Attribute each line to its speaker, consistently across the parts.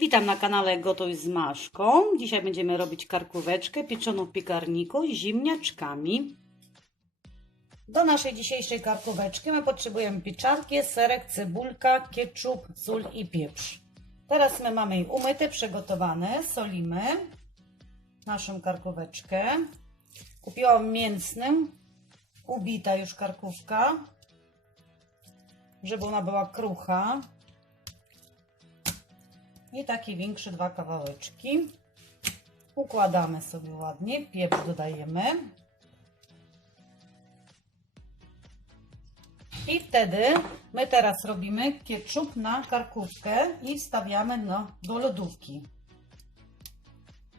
Speaker 1: Witam na kanale Gotuj z Maszką. Dzisiaj będziemy robić karkóweczkę pieczoną w piekarniku z ziemniaczkami. Do naszej dzisiejszej karkóweczki my potrzebujemy pieczarki, serek, cebulka, ketchup, sól i pieprz. Teraz my mamy je umyte, przygotowane, solimy naszą karkóweczkę. Kupiłam mięsnym, ubita już karkówka, żeby ona była krucha. I takie większe dwa kawałeczki. Układamy sobie ładnie, pieprz dodajemy. I wtedy my teraz robimy ketchup na karkówkę i wstawiamy no, do lodówki.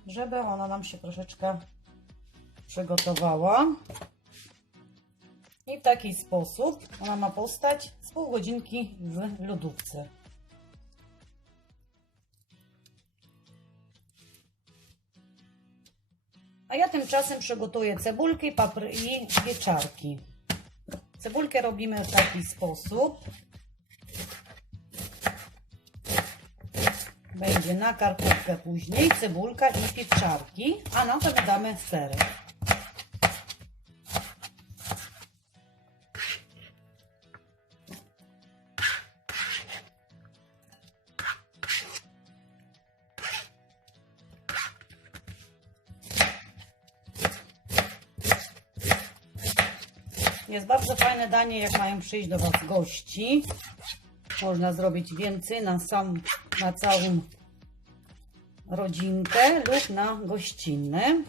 Speaker 1: Żeby ona nam się troszeczkę przygotowała. I w taki sposób ona ma postać z pół godzinki w lodówce. A ja tymczasem przygotuję cebulki, papry i pieczarki. Cebulkę robimy w taki sposób. Będzie na karkówkę później cebulka i pieczarki, a na to dodamy serek. Jest bardzo fajne danie, jak mają przyjść do Was gości. Można zrobić więcej na, sam, na całą rodzinkę lub na gościnne.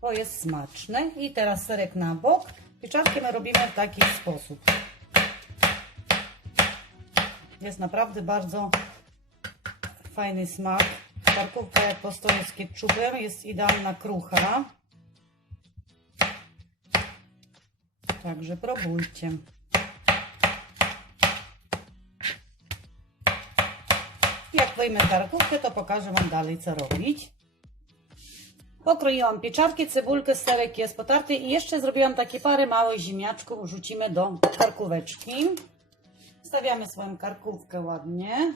Speaker 1: To jest smaczne. I teraz serek na bok. Pieczarki my robimy w taki sposób. Jest naprawdę bardzo fajny smak. Karkówka jak postoję z ketchupem jest idealna krucha. Także próbujcie. Jak wyjmę karkówkę, to pokażę Wam dalej, co robić. Pokroiłam pieczarki, cebulkę, serek jest potarty i jeszcze zrobiłam takie parę małych ziemniaczków, rzucimy do karkóweczki. Stawiamy swoją karkówkę ładnie.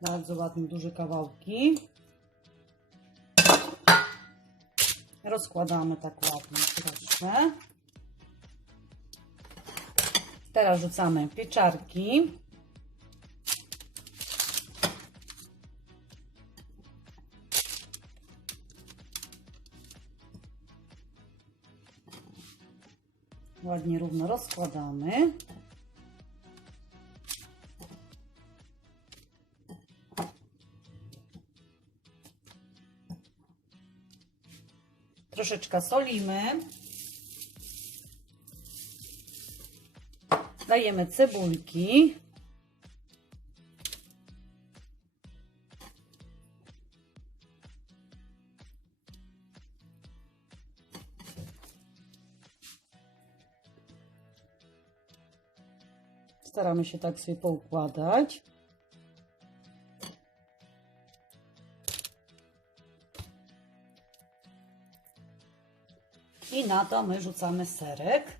Speaker 1: Bardzo ładne, duże kawałki. Rozkładamy tak ładnie. Teraz rzucamy pieczarki. Ładnie równo rozkładamy. Troszeczkę solimy. Dajemy cebulki. Staramy się tak sobie poukładać. I na to my rzucamy serek.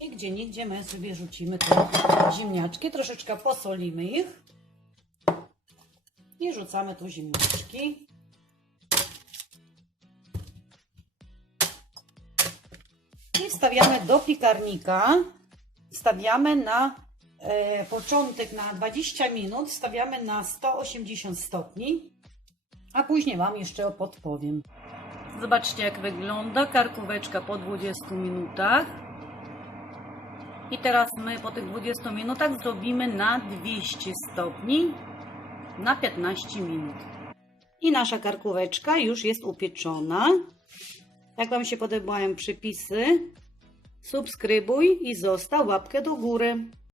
Speaker 1: I gdzie nigdzie my sobie rzucimy te ziemniaczki, troszeczkę posolimy ich i rzucamy tu ziemniaczki. I wstawiamy do piekarnika. Wstawiamy na e, początek na 20 minut, stawiamy na 180 stopni, a później Wam jeszcze podpowiem. Zobaczcie jak wygląda karkóweczka po 20 minutach. I teraz my po tych 20 minutach zrobimy na 200 stopni na 15 minut. I nasza karkóweczka już jest upieczona. Jak Wam się podobają przepisy, subskrybuj i zostaw łapkę do góry.